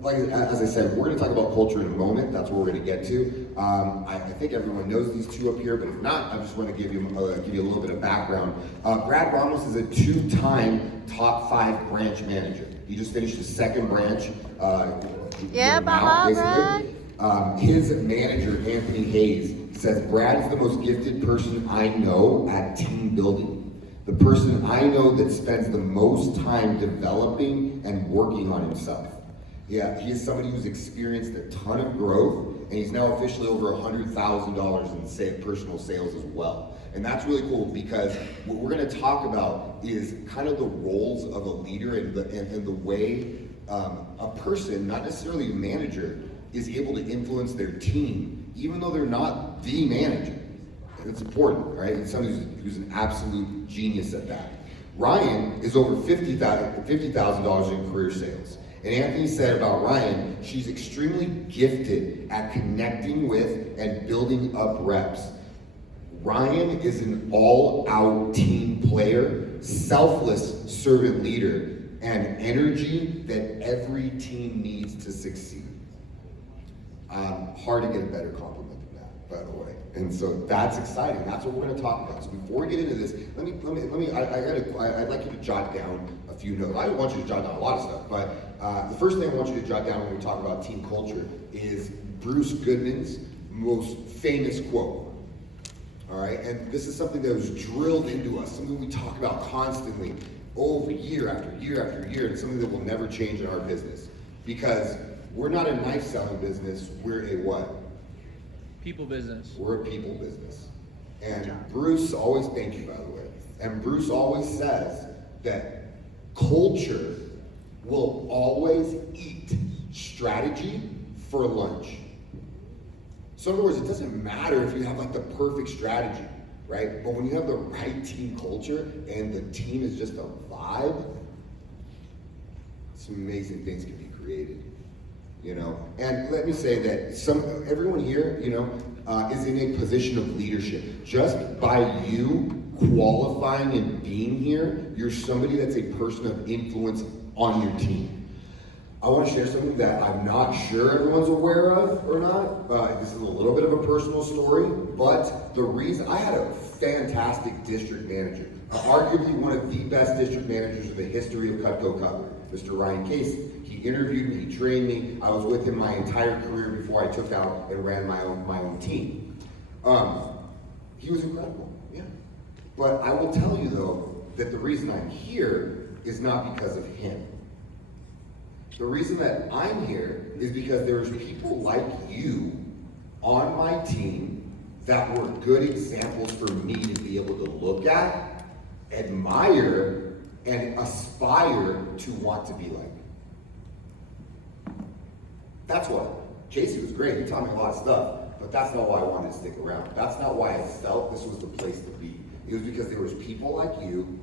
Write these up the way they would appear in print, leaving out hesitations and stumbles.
like as I said, we're going to talk about culture in a moment. That's what we're going to get to. I think everyone knows these two up here, but if not, I just want to give you a little bit of background. Brad Ramos is a two-time top 5 branch manager. He just finished his second branch. His manager, Anthony Hayes, says Brad is the most gifted person I know at team building. The person I know that spends the most time developing and working on himself. Yeah, he is somebody who's experienced a ton of growth, and he's now officially over $100,000 in personal sales as well. And that's really cool because what we're going to talk about is kind of the roles of a leader and the way a person, not necessarily a manager, is able to influence their team, even though they're not the manager. It's important, right? And somebody who's an absolute genius at that. Ryan is over $50,000 in career sales. And Anthony said about Ryan, she's extremely gifted at connecting with and building up reps. Ryan is an all-out team player, selfless servant leader, and energy that every team needs to succeed. Hard to get a better compliment than that, by the way. And so that's exciting. That's what we're going to talk about. So before we get into this, I'd like you to jot down a few notes. I want you to jot down a lot of stuff, but the first thing I want you to jot down when we talk about team culture is Bruce Goodman's most famous quote. All right, and this is something that was drilled into us, something we talk about constantly over year after year after year, and something that will never change in our business. Because we're not a knife selling business, we're a what? People business. We're a people business. And Bruce always, thank you by the way, and Bruce always says that culture will always eat strategy for lunch. So in other words, it doesn't matter if you have like the perfect strategy, right? But when you have the right team culture and the team is just a vibe, some amazing things can be created. You know, and let me say that everyone here, you know, is in a position of leadership. Just by you qualifying and being here, you're somebody that's a person of influence on your team. I want to share something that I'm not sure everyone's aware of or not. This is a little bit of a personal story, but the reason I had a fantastic district manager, arguably one of the best district managers in the history of Cutco Cutler, Mr. Ryan Casey. He interviewed me, he trained me. I was with him my entire career before I took out and ran my own team. He was incredible, yeah. But I will tell you though, that the reason I'm here is not because of him. The reason that I'm here is because there's people like you on my team that were good examples for me to be able to look at, admire, and aspire to want to be like. That's why. Casey was great, he taught me a lot of stuff, but that's not why I wanted to stick around. That's not why I felt this was the place to be. It was because there was people like you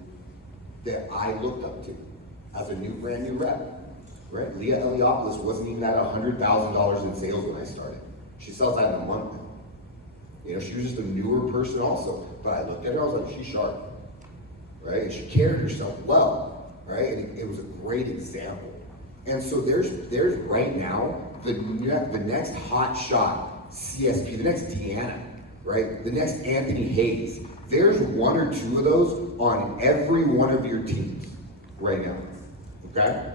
that I looked up to as a brand new rep. Right? Leah Eliopoulos wasn't even at $100,000 in sales when I started. She sells that in a month now. You know, she was just a newer person also. But I looked at her, I was like, she's sharp. Right? And she carried herself well. Right? And it was a great example. And so there's right now the next hot shot CSP, the next Deanna, right? The next Anthony Hayes. There's one or two of those on every one of your teams right now. Okay?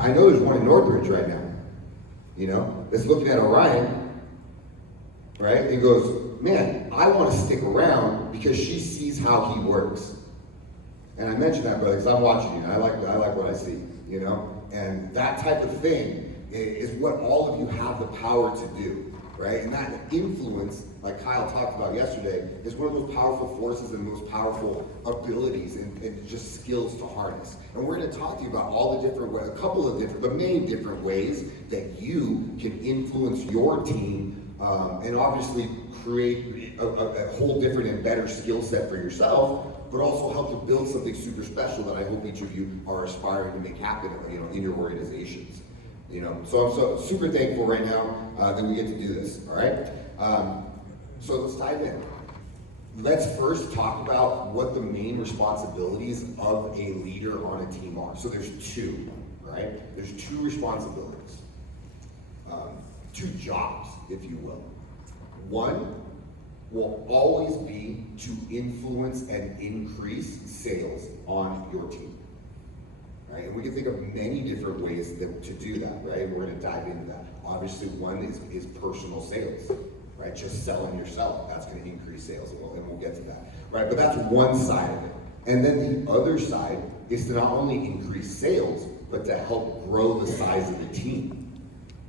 I know there's one in Northridge right now, you know, that's looking at Ryan, right, and goes, man, I want to stick around because she sees how he works. And I mentioned that, brother, because I'm watching you, and I like what I see, you know, and that type of thing is what all of you have the power to do, right? And that influence, like Kyle talked about yesterday, is one of those powerful forces and most powerful abilities and just skills to harness. And we're going to talk to you about all the different ways, the many different ways that you can influence your team and obviously create a whole different and better skill set for yourself, but also help to build something super special that I hope each of you are aspiring to make happen, you know, in your organizations. You know, so I'm so super thankful right now that we get to do this. All right. So let's dive in. Let's first talk about what the main responsibilities of a leader on a team are. So there's two, all right? There's two responsibilities, two jobs, if you will. One will always be to influence and increase sales on your team, right? And we can think of many different ways to do that, right? We're gonna dive into that. Obviously, one is personal sales, right? Just selling yourself, that's gonna increase sales, and we'll get to that, right? But that's one side of it. And then the other side is to not only increase sales, but to help grow the size of the team.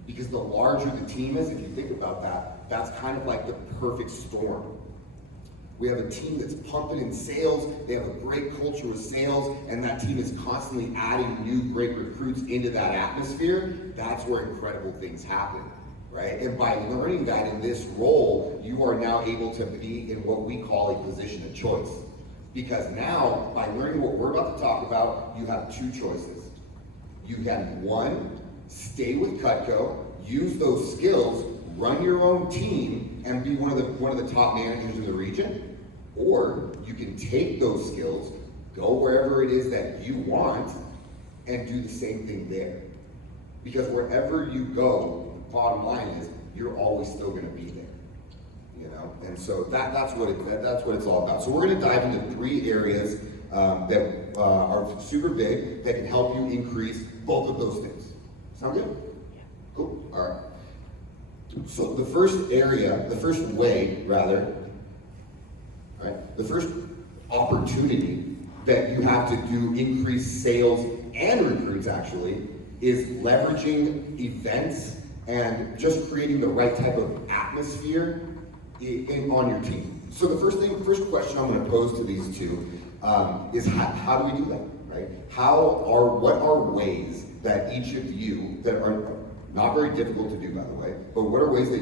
Because the larger the team is, if you think about that, that's kind of like the perfect storm. We have a team that's pumping in sales, they have a great culture with sales, and that team is constantly adding new great recruits into that atmosphere. That's where incredible things happen, right? And by learning that in this role, you are now able to be in what we call a position of choice. Because now, by learning what we're about to talk about, you have two choices. You can, one, stay with Cutco, use those skills, run your own team, and be one of the top managers in the region. Or you can take those skills, go wherever it is that you want, and do the same thing there. Because wherever you go, the bottom line is you're always still going to be there. You know, and so that's what it's all about. So we're going to dive into 3 areas that are super big that can help you increase both of those things. Sound good? Yeah. Cool. All right. So the first opportunity that you have to do increase sales and recruits actually is leveraging events and just creating the right type of atmosphere on your team. So the first question I'm going to pose to these two is how do we do that, right? What are ways that each of you, that are not very difficult to do, by the way, but what are ways that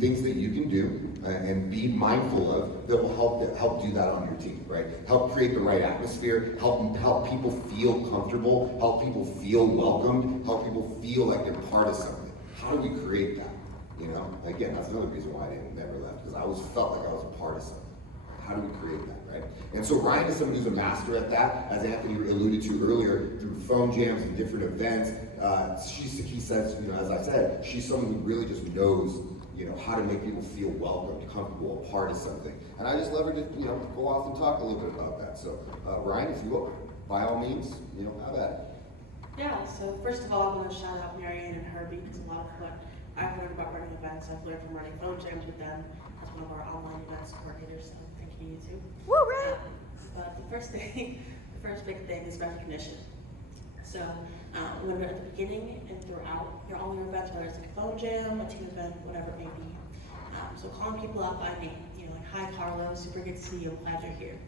things that you can do and be mindful of that will help do that on your team, right? Help create the right atmosphere, help people feel comfortable, help people feel welcomed, help people feel like they're part of something. How do we create that? You know, again, that's another reason why I never left, because I always felt like I was a part of something. How do we create that, right? And so Ryan is someone who's a master at that, as Anthony alluded to earlier, through phone jams and different events. He says, you know, as I said, she's someone who really just knows, you know, how to make people feel welcomed, comfortable, a part of something. And I just love her to, you know, go off and talk a little bit about that. So, Ryan, if you will, by all means, you know, have at it. Yeah, so first of all, I want to shout out Rhyan and Herbie, because a lot of what I've learned about running events, I've learned from running phone jams with them as one of our online events coordinators, so thank you, you too. Woo, right? But the first big thing is recognition. So when we're at the beginning and throughout all your events, whether it's like a phone jam, a team event, whatever it may be. So calling people out by name, you know, like, hi Carlo, super good to see you, I'm glad you're here,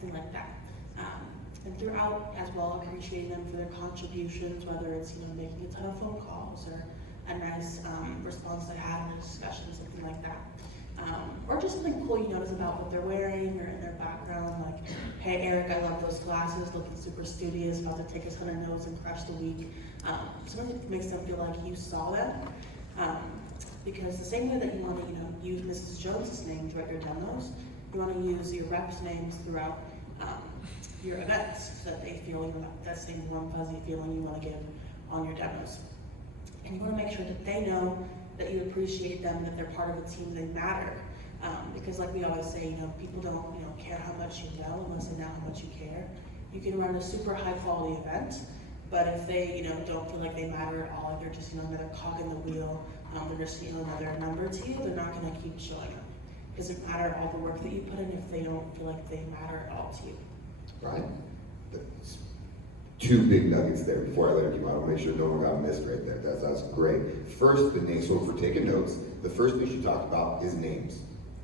something like that. And throughout as well, appreciating them for their contributions, whether it's, you know, making a ton of phone calls or a nice response they had in a discussion, something like that. Or just something cool you notice about what they're wearing or in their background, like, hey Eric, I love those glasses, looking super studious, about to take his 100 notes and crush the week. Something that makes them feel like you saw them. Because the same way that you want to, you know, use Mrs. Jones's name throughout your demos, you want to use your reps' names throughout your events, so that they feel, you know, that same warm, fuzzy feeling you want to give on your demos. And you want to make sure that they know that you appreciate them, that they're part of a team, they matter. Because like we always say, you know, people don't, you know, care how much you know unless they know how much you care. You can run a super high quality event, but if they, you know, don't feel like they matter at all, they're just, you know, another cog in the wheel, they're just, you know, another number to you, they're not going to keep showing up. It doesn't matter all the work that you put in if they don't feel like they matter at all to you. Right? That's 2 big nuggets there before I let you out. I want to make sure no one got missed right there. That's great. First, the name. So if we're taking notes, the first thing she talked about is names,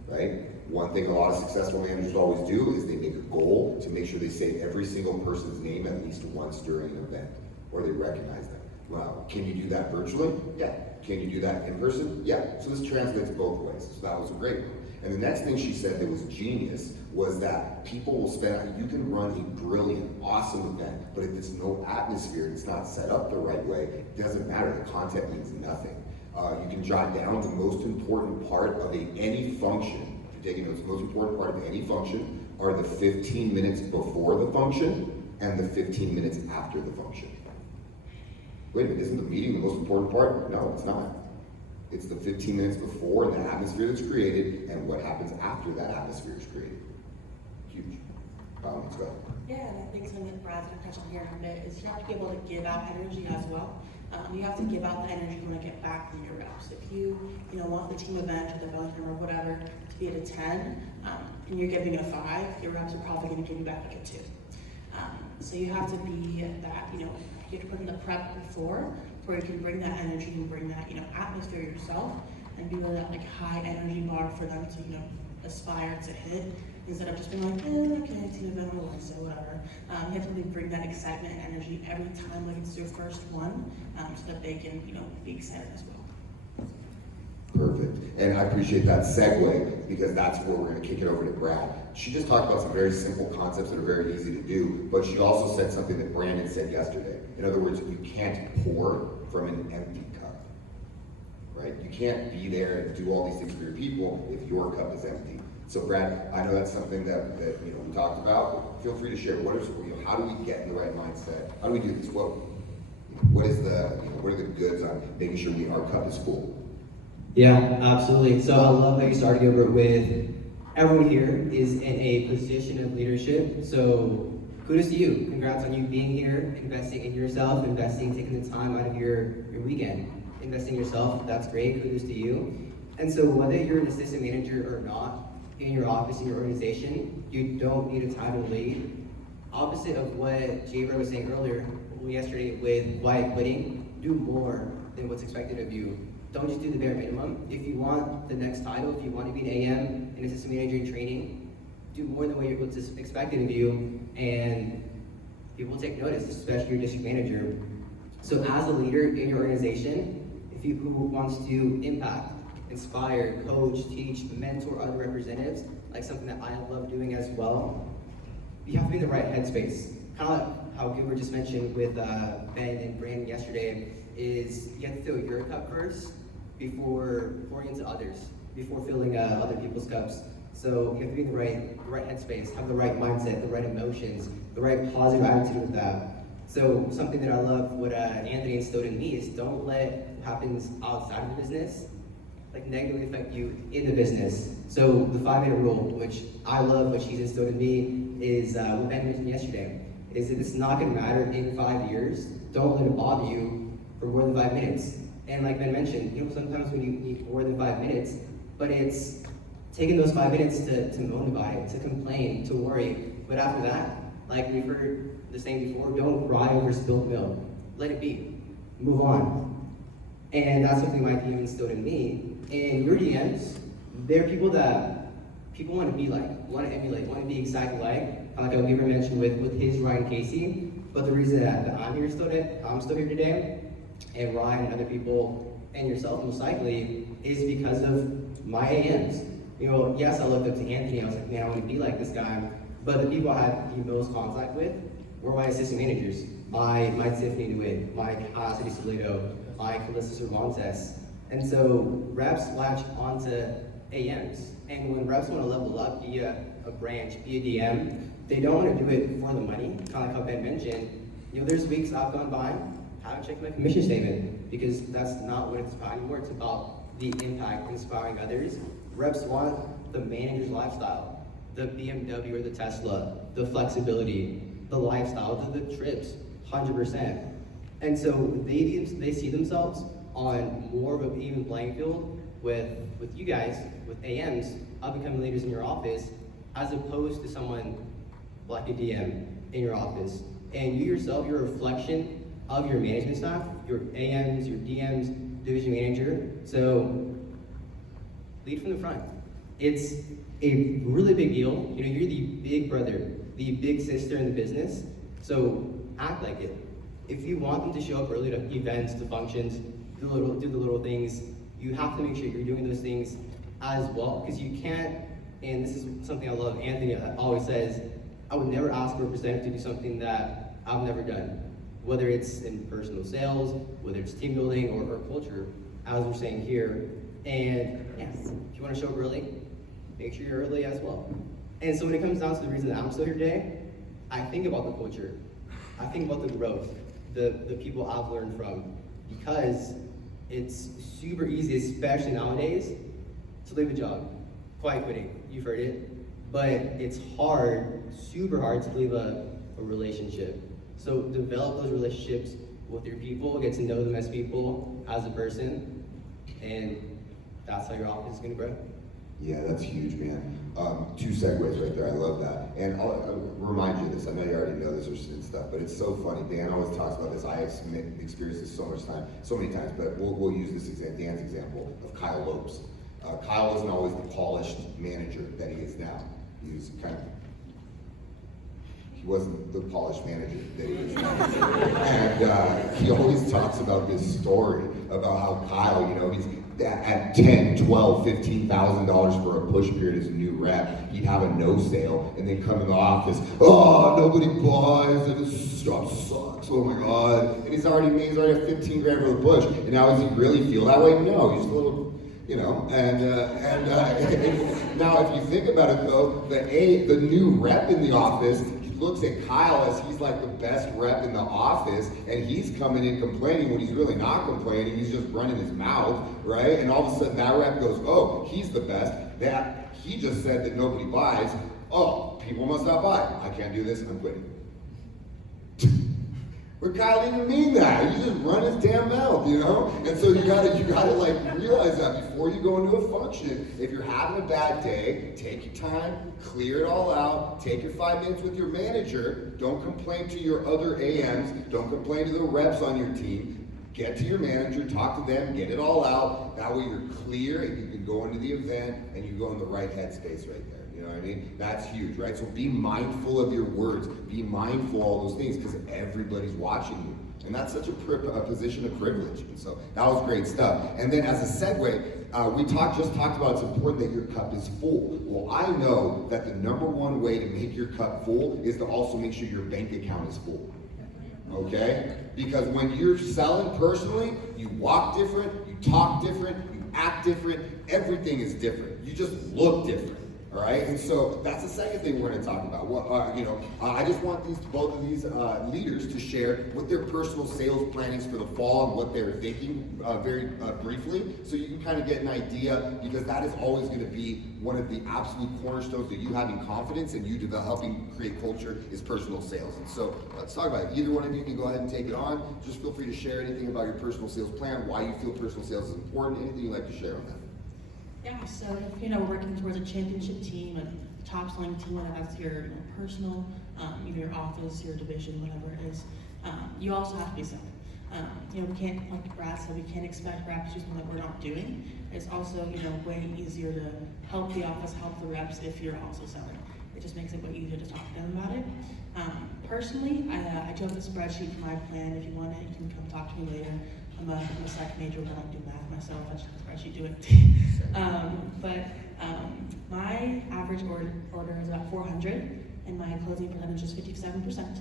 right? One thing a lot of successful managers always do is they make a goal to make sure they say every single person's name at least once during an event, or they recognize them. Well, can you do that virtually? Yeah. Can you do that in person? Yeah. So this translates both ways. So that was a great one. And the next thing she said that was genius was that people will you can run a brilliant, awesome event, but if it's no atmosphere, it's not set up the right way, it doesn't matter, the content means nothing. You can jot down the most important part of any function. If you're taking notes, the most important part of any function are the 15 minutes before the function and the 15 minutes after the function. Wait a minute, isn't the meeting the most important part? No, it's not. It's the 15 minutes before and the atmosphere that's created and what happens after that atmosphere is created. Huge. Let's go. Yeah, and I think something that Brad's gonna touch on here in a bit is you have to be able to give out energy as well. You have to give out the energy you want to get back from your reps. If you want the team event or the development or whatever to be at a 10, and you're giving it a 5, your reps are probably going to give you back like a 2. So you have to be that, you have to put in the prep before, where you can bring that energy and bring that, atmosphere yourself, and be with that like high energy bar for them to, aspire to hit, instead of just being like, okay, team event or Wednesday, whatever. You have to really bring that excitement and energy every time like it's your first one, so that they can, be excited as well. Perfect. And I appreciate that segue because that's where we're going to kick it over to Brad. She just talked about some very simple concepts that are very easy to do, but she also said something that Brandon said yesterday. In other words, you can't pour from an empty cup, right? You can't be there and do all these things for your people if your cup is empty. So Brad, I know that's something that we talked about. Feel free to share. How do we get in the right mindset? How do we do this? What are the goods on making sure our cup is full? Yeah, absolutely. So I love how you started over with everyone here is in a position of leadership. So kudos to you. Congrats on you being here, investing in yourself, taking the time out of your weekend, investing in yourself. That's great. Kudos to you. And so whether you're an assistant manager or not, in your office, in your organization, you don't need a title lead. Opposite of what Jay was saying earlier, yesterday with quiet quitting, do more than what's expected of you. Don't just do the bare minimum. If you want the next title, if you want to be an AM, an assistant manager in training, do more than what's expected of you, and people will take notice, especially your district manager. So as a leader in your organization, who wants to impact, inspire, coach, teach, mentor other representatives, like something that I love doing as well, you have to be in the right headspace. Kind of like how Gilbert just mentioned with Ben and Brandon yesterday, is you have to fill your cup first before pouring into others, before filling other people's cups. So you have to be in the right headspace, have the right mindset, the right emotions, the right positive attitude with that. So something that I love, what Anthony instilled in me, is don't let what happens outside of the business negatively affect you in the business. So the 5-minute rule, which I love, what she's instilled in me, is what Ben mentioned yesterday, is that it's not going to matter in 5 years. Don't let it bother you for more than 5 minutes. And like Ben mentioned, sometimes when you need more than 5 minutes, but it's taking those 5 minutes to moan about it, to complain, to worry. But after that, like we've heard the saying before, don't cry over spilled milk. Let it be. Move on. And that's something my team instilled in me. And your DMs, they're people that people want to be like, want to emulate, want to be exactly like how Gilbert mentioned with his Ryan Casey. But the reason that I'm still here today, and Ryan and other people, and yourself most likely, is because of my AMs. Yes, I looked up to Anthony. I was like, man, I want to be like this guy. But the people I had the most contact with were my assistant managers. My Tiffany DeWitt, my Cassidy Solito, my Calissa Cervantes. And so reps latch onto AMs. And when reps want to level up, be a branch, be a DM, they don't want to do it for the money, kind of like how Ben mentioned. There's weeks I've gone by, haven't checked my commission statement, because that's not what it's about anymore. It's about the impact, inspiring others. Reps want the manager's lifestyle, the BMW or the Tesla, the flexibility, the lifestyle, the trips, 100%. And so they see themselves on more of an even playing field with you guys, with AMs, up-and-coming leaders in your office, as opposed to someone like a DM in your office. And you yourself, you're a reflection of your management staff, your AMs, your DMs, division manager. So lead from the front. It's a really big deal. You're the big brother, the big sister in the business. So act like it. If you want them to show up early to events, to functions, do the little things, you have to make sure you're doing those things as well, because you can't, and this is something I love, Anthony always says, I would never ask a representative to do something that I've never done, whether it's in personal sales, whether it's team building or culture, as we're saying here. And yes, if you want to show up early, make sure you're early as well. And so when it comes down to the reason that I'm still here today, I think about the culture. I think about the growth. the people I've learned from, because it's super easy, especially nowadays, to leave a job. Quiet quitting, you've heard it. But it's hard, super hard to leave a relationship. So develop those relationships with your people, get to know them as people, as a person, and that's how your office is gonna grow. Yeah, that's huge, man. 2 segues right there. I love that. And I'll remind you of this. I know you already know this and stuff, but it's so funny. Dan always talks about this. I have experienced this so many times. But we'll use this Dan's example of Kyle Lopes. Kyle wasn't always the polished manager that he is now. He was he wasn't the polished manager that he is now. And he always talks about this story about how Kyle, you know, he's at $10, $12, $15,000 for a push period as a new rep. He'd have a no sale and then come in the office, oh, nobody buys, and this job sucks, oh my God. And he's already at 15 grand for the push. And now does he really feel that way? No, he's a little, you know, and now if you think about it though, the new rep in the office looks at Kyle as he's like the best rep in the office, and he's coming in complaining when he's really not complaining, he's just running his mouth, right? And all of a sudden that rep goes, oh, he's the best. That he just said that nobody buys. Oh, people must not buy. I can't do this, I'm quitting. But Kyle didn't mean that. He just run his damn mouth, you know? And so you gotta like realize that before you go into a function. If you're having a bad day, take your time, clear it all out, take your 5 minutes with your manager. Don't complain to your other AMs, don't complain to the reps on your team. Get to your manager, talk to them, get it all out. That way you're clear and you can go into the event and you go in the right headspace right there. You know what I mean? That's huge, right? So be mindful of your words. Be mindful of all those things because everybody's watching you. And that's such a position of privilege. And so that was great stuff. And then as a segue, we just talked about it's important that your cup is full. Well, I know that the #1 way to make your cup full is to also make sure your bank account is full. Okay? Because when you're selling personally, you walk different, you talk different, you act different, everything is different. You just look different. All right, and so that's the second thing we're going to talk about. I just want both of these leaders to share what their personal sales planning is for the fall and what they're thinking very briefly, so you can kind of get an idea, because that is always going to be one of the absolute cornerstones that you having confidence and you helping create culture is personal sales. And so let's talk about it. Either one of you can go ahead and take it on. Just feel free to share anything about your personal sales plan, why you feel personal sales is important, anything you'd like to share on that. Yeah, so if we're working towards a championship team, a top selling team, whether that's your personal, either your office, your division, whatever it is, you also have to be selling. We can't, like Brad said, we can't expect reps to do something that we're not doing. It's also, way easier to help the office, help the reps if you're also selling. It just makes it way easier to talk to them about it. Personally, I do have a spreadsheet for my plan. If you want it, you can come talk to me later. I'm a psych major, but I don't do math myself. I just have a spreadsheet do it. My average order is about 400, and my closing percentage is 57%.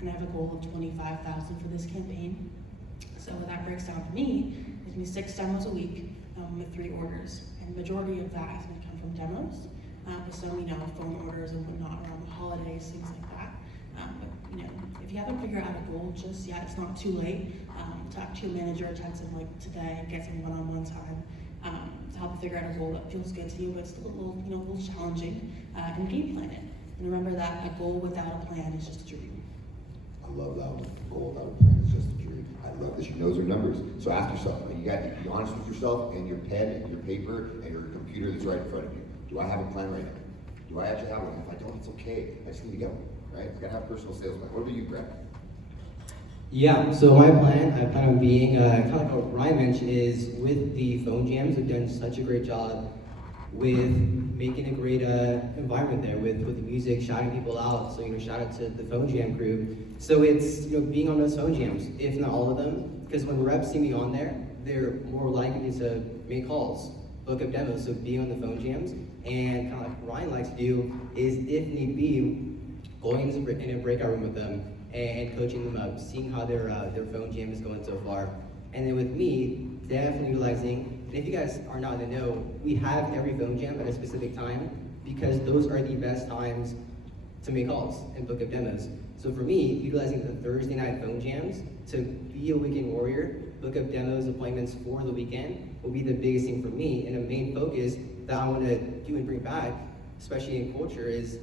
And I have a goal of 25,000 for this campaign. So what that breaks down for me is me 6 demos a week with 3 orders, and the majority of that is going to come from demos. With some, phone orders and whatnot around the holidays, things like that. If you haven't figured out a goal just yet, it's not too late. Talk to your manager, text them like today, get some one-on-one time to help figure out a goal that feels good to you, but it's a little challenging, and game plan it. And remember that a goal without a plan is just a dream. I love that one. A goal without a plan is just a dream. I love that she knows her numbers. So ask yourself, you got to be honest with yourself and your pen and your paper and your computer that's right in front of you. Do I have a plan right now? Do I actually have one? If I don't, it's okay. I just need to get one, right? I gotta have a personal sales plan. What about you, Brett? Yeah, so my plan, I plan on being, kind of like what Ryan mentioned, is with the phone jams, we've done such a great job with making a great environment there with the music, shouting people out. So, shout out to the phone jam crew. So it's, being on those phone jams, if not all of them, because when reps see me on there, they're more likely to make calls, book up demos. So being on the phone jams, and kind of like Ryan likes to do is, if need be, going in a breakout room with them and coaching them up, seeing how their phone jam is going so far. And then with me, definitely utilizing, and if you guys are not in the know, we have every phone jam at a specific time because those are the best times to make calls and book up demos. So for me, utilizing the Thursday night phone jams to be a weekend warrior, book up demos, appointments for the weekend will be the biggest thing for me. And a main focus that I want to do and bring back, especially in culture, is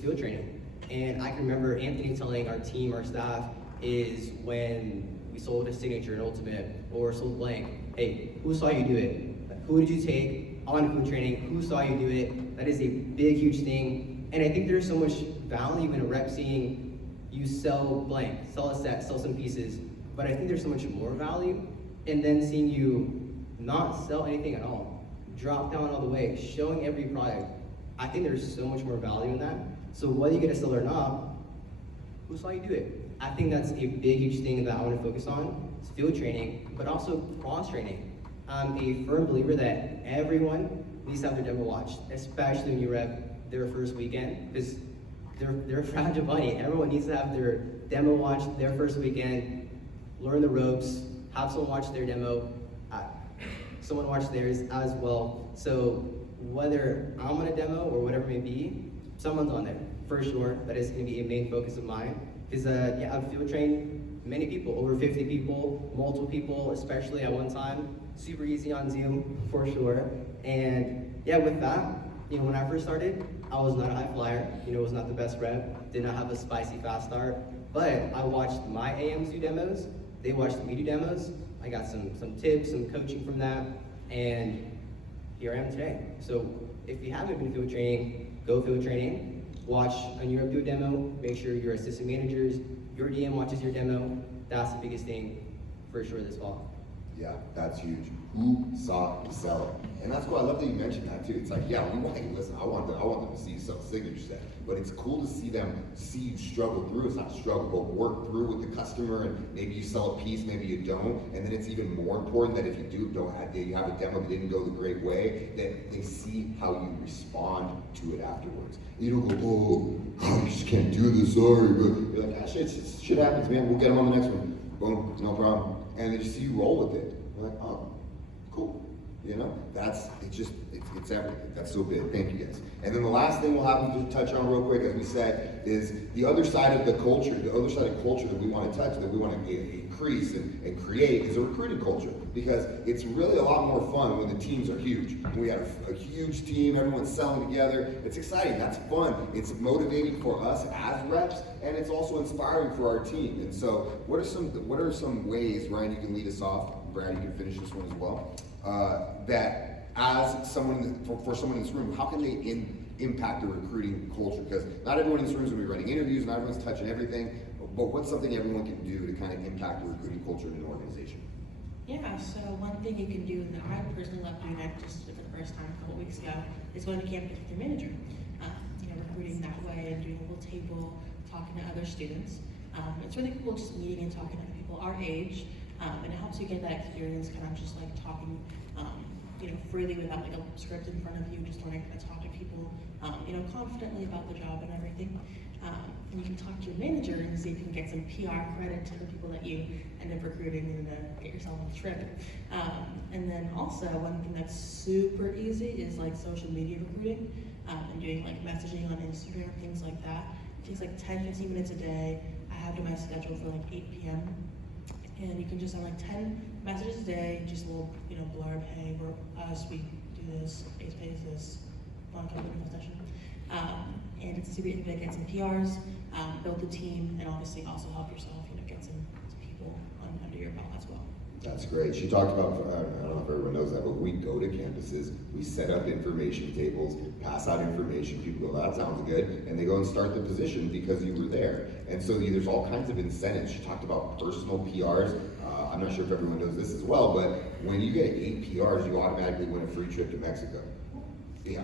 field training. And I can remember Anthony telling our team, our staff, is when we sold a signature, an ultimate, or sold blank, hey, who saw you do it? Who did you take on food training? Who saw you do it? That is a big, huge thing. And I think there's so much value in a rep seeing you sell blank, sell a set, sell some pieces. But I think there's so much more value in then seeing you not sell anything at all, drop down all the way, showing every product. I think there's so much more value in that. So whether you get a sell or not, who saw you do it? I think that's a big, huge thing that I want to focus on, is field training, but also cross training. I'm a firm believer that everyone needs to have their demo watched, especially when you rep their first weekend, because they're fragile bunny. Everyone needs to have their demo watched their first weekend, learn the ropes, have someone watch their demo, someone watch theirs as well. So whether I'm on a demo or whatever it may be, someone's on there, for sure. That is going to be a main focus of mine. Because I've field trained many people, over 50 people, multiple people, especially at one time. Super easy on Zoom, for sure. And yeah, with that, when I first started, I was not a high flyer, was not the best rep, did not have a spicy fast start, but I watched my AMs do demos, they watched me do demos, I got some tips, some coaching from that, and here I am today. So if you haven't been field training, go field training, watch a new rep do a demo, make sure your assistant managers, your DM watches your demo. That's the biggest thing for sure this fall. Yeah, that's huge. Who saw you sell it? And that's cool. I love that you mentioned that too. It's like, yeah, we want you to listen. I want them to see you sell signature set. But it's cool to see them see you struggle through. It's not struggle, but work through with the customer, and maybe you sell a piece, maybe you don't. And then it's even more important that if you you have a demo that didn't go the great way, that they see how you respond to it afterwards. You don't go, oh, you just can't do this, sorry. But you're like, shit happens, man. We'll get them on the next one. Boom, no problem. And they just see you roll with it. You're like, oh, cool. It's everything. That's so big. Thank you guys. And then the last thing we'll have to touch on real quick, as we said, is the other side of the culture. The other side of culture that we want to touch, that we want to increase and create, is a recruiting culture. Because it's really a lot more fun when the teams are huge. When we have a huge team, everyone's selling together. It's exciting. That's fun. It's motivating for us as reps, and it's also inspiring for our team. And so, what are some ways, Ryan, you can lead us off. Brad, you can finish this one as well. That as someone, for someone in this room, how can they impact the recruiting culture? Because not everyone in this room is going to be running interviews, not everyone's touching everything, but what's something everyone can do to kind of impact the recruiting culture in an organization? Yeah, so one thing you can do, and I personally love doing it just for the first time a couple weeks ago, is going to campus with your manager. Recruiting that way and doing a little table, talking to other students. It's really cool just meeting and talking to people our age, and it helps you get that experience, kind of just like talking, freely without like a script in front of you, just learning how to talk to people, confidently about the job and everything. And you can talk to your manager and see if you can get some PR credit to the people that you end up recruiting and get yourself on a trip. And then also one thing that's super easy is like social media recruiting, and doing like messaging on Instagram, things like that. It takes like 10-15 minutes a day. I have it in my schedule for like 8 p.m. And you can just send like 10 messages a day, just a little, blurb, hey, we're us, we do this, Ace pays this, want to come to the session. And it's a super easy to get some PRs, build the team, and obviously also help yourself, get some people under your belt as well. That's great. She talked about, I don't know if everyone knows that, but we go to campuses, we set up information tables, pass out information, people go, that sounds good, and they go and start the position because you were there. And so there's all kinds of incentives. She talked about personal PRs. I'm not sure if everyone knows this as well, but when you get 8 PRs, you automatically win a free trip to Mexico. Yeah.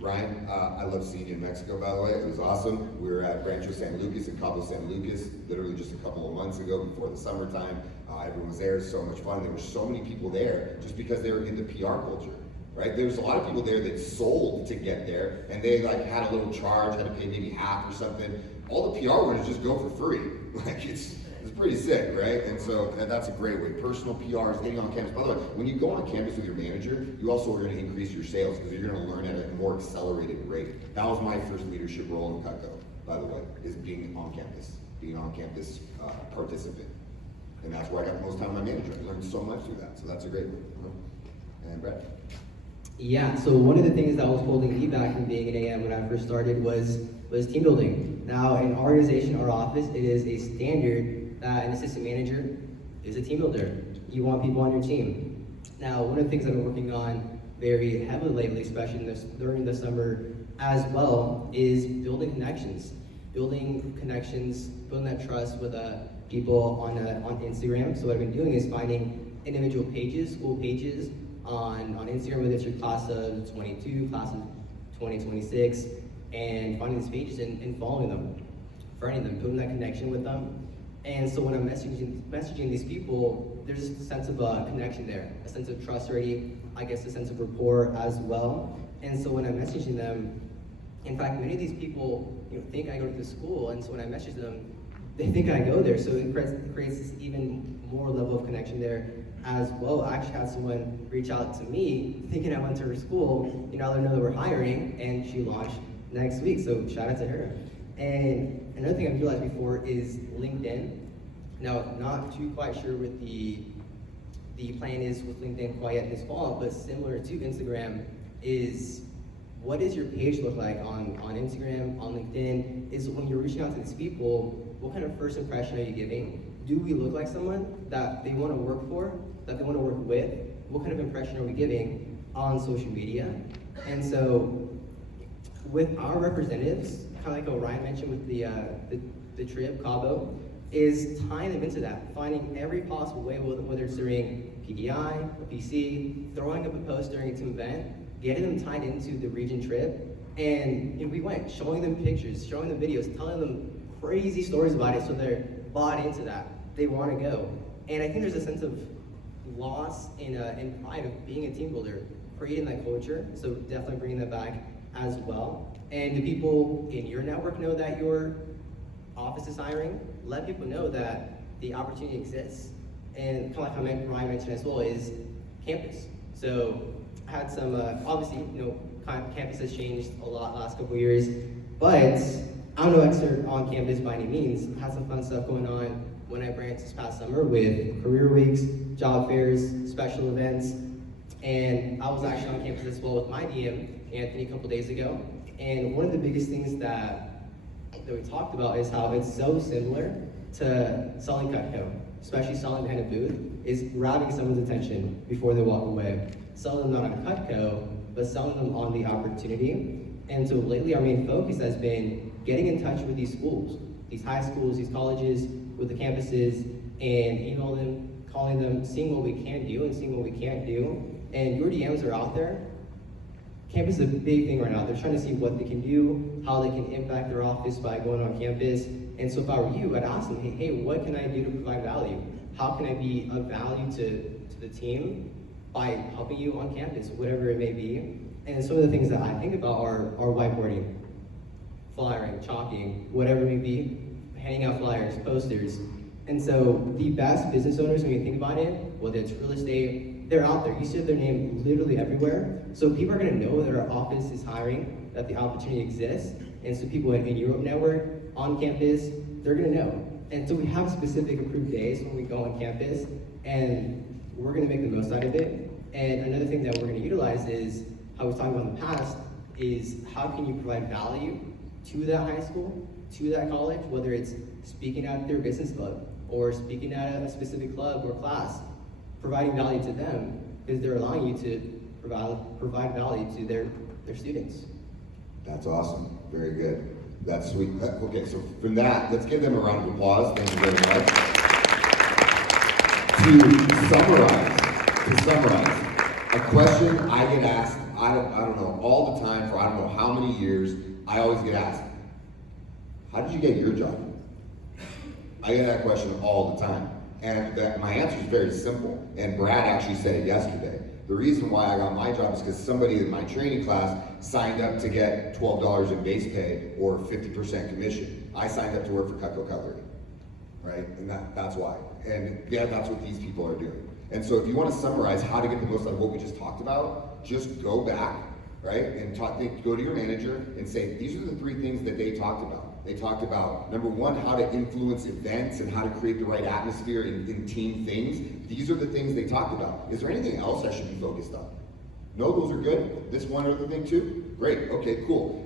Ryan, I love seeing you in Mexico, by the way. It was awesome. We were at Rancho San Lucas in Cabo San Lucas literally just a couple of months ago before the summertime. Everyone was there. So much fun. There were so many people there just because they were in the PR culture, right? There's a lot of people there that sold to get there, and they like had a little charge, had to pay maybe half or something. All the PR winners just go for free. Like it's pretty sick, right? And so that's a great way. Personal PRs, getting on campus. By the way, when you go on campus with your manager, you also are going to increase your sales because you're going to learn at a more accelerated rate. That was my first leadership role in COC, by the way, is being on campus. being on campus participant. And that's where I got the most time with my manager. I learned so much through that, so that's a great one. And Brett? Yeah, so one of the things that was holding me back from being an AM when I first started was team building. Now, in our organization, our office, it is a standard that an assistant manager is a team builder. You want people on your team. Now, one of the things I've been working on very heavily lately, especially during the summer as well, is building connections. Building connections, building that trust with people on Instagram. So what I've been doing is finding individual pages, school pages on Instagram, whether it's your class of 22, class of 2026, and finding these pages and following them, friending them, building that connection with them. And so when I'm messaging these people, there's a sense of connection there, a sense of trust already, I guess a sense of rapport as well. And so when I'm messaging them, in fact, many of these people think I go to the school, and so when I message them, they think I go there. So it creates this even more level of connection there as well. I actually had someone reach out to me thinking I went to her school, let her know that we're hiring, and she launched next week, so shout out to her. And another thing I've realized before is LinkedIn. Now, not too quite sure what the plan is with LinkedIn quite yet this fall, but similar to Instagram is, what does your page look like on Instagram, on LinkedIn? Is when you're reaching out to these people, what kind of first impression are you giving? Do we look like someone that they want to work for, that they want to work with? What kind of impression are we giving on social media? And so with our representatives, kind of like what Ryan mentioned with the trip, Cabo, is tying them into that, finding every possible way, whether it's during PDI, or PC, throwing up a post during a team event, getting them tied into the region trip, and we went, showing them pictures, showing them videos, telling them crazy stories about it so they're bought into that. They want to go. And I think there's a sense of loss and pride of being a team builder, creating that culture, so definitely bringing that back as well. And the people in your network know that your office is hiring, let people know that the opportunity exists. And kind of like how Ryan mentioned as well is campus. So I had some, obviously, campus has changed a lot last couple of years, but I'm no expert on campus by any means. I had some fun stuff going on when I branched this past summer with career weeks, job fairs, special events, and I was actually on campus as well with my DM, Anthony, a couple days ago. And one of the biggest things that we talked about is how it's so similar to selling Cutco, especially selling behind a booth, is grabbing someone's attention before they walk away. Selling them not on Cutco, but selling them on the opportunity. And so lately our main focus has been getting in touch with these schools, these high schools, these colleges, with the campuses, and emailing them, calling them, seeing what we can do and seeing what we can't do. And your DMs are out there. Campus is a big thing right now. They're trying to see what they can do, how they can impact their office by going on campus. And so if I were you, I'd ask them, hey, what can I do to provide value? How can I be of value to the team by helping you on campus, whatever it may be? And some of the things that I think about are whiteboarding, flyering, chalking, whatever it may be, handing out flyers, posters. And so the best business owners, when you think about it, whether it's real estate, they're out there. You see their name literally everywhere. So people are gonna know that our office is hiring, that the opportunity exists. And so people in your network, on campus, they're gonna know. And so we have specific approved days when we go on campus, and we're gonna make the most out of it. And another thing that we're gonna utilize is, how we've talked about in the past, is how can you provide value to that high school, to that college, whether it's speaking at their business club, or speaking at a specific club or class, providing value to them, because they're allowing you to provide value to their students. That's awesome. Very good. That's sweet. Okay, so from that, let's give them a round of applause. Thank you very much. To summarize, a question I get asked, I don't know, all the time for I don't know how many years, I always get asked, how did you get your job? I get that question all the time. And my answer is very simple. And Brad actually said it yesterday. The reason why I got my job is because somebody in my training class signed up to get $12 in base pay or 50% commission. I signed up to work for Cutco Cutlery, right? And that's why. And yeah, that's what these people are doing. And so if you want to summarize how to get the most out of what we just talked about, just go back, right? And go to your manager and say, these are the 3 things that they talked about. They talked about, number one, how to influence events and how to create the right atmosphere in team things. These are the things they talked about. Is there anything else I should be focused on? No, those are good. This one other thing too? Great, okay, cool.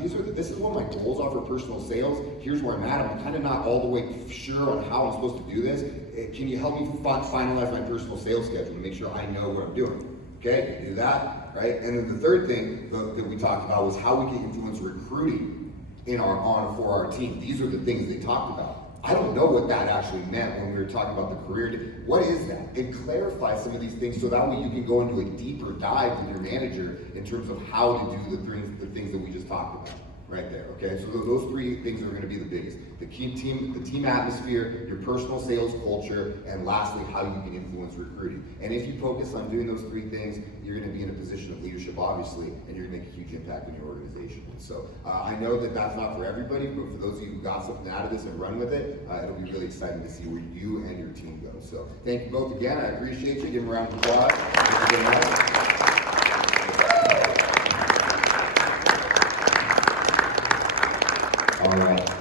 This is what my goals are for personal sales. Here's where I'm at. I'm kind of not all the way sure on how I'm supposed to do this. Can you help me finalize my personal sales schedule to make sure I know what I'm doing? Okay, do that, right? And then the third thing that we talked about was how we can influence recruiting for our team. These are the things they talked about. I don't know what that actually meant when we were talking about the career day. What is that? And clarify some of these things so that way you can go into a deeper dive with your manager in terms of how to do the things that we just talked about right there. Okay, so those three things are going to be the biggest: the team atmosphere, your personal sales culture, and lastly, how you can influence recruiting. And if you focus on doing those three things, you're going to be in a position of leadership, obviously, and you're going to make a huge impact in your organization. And so I know that that's not for everybody, but for those of you who got something out of this and run with it, it'll be really exciting to see where you and your team go. So thank you both again. I appreciate you. Give them a round of applause. All right.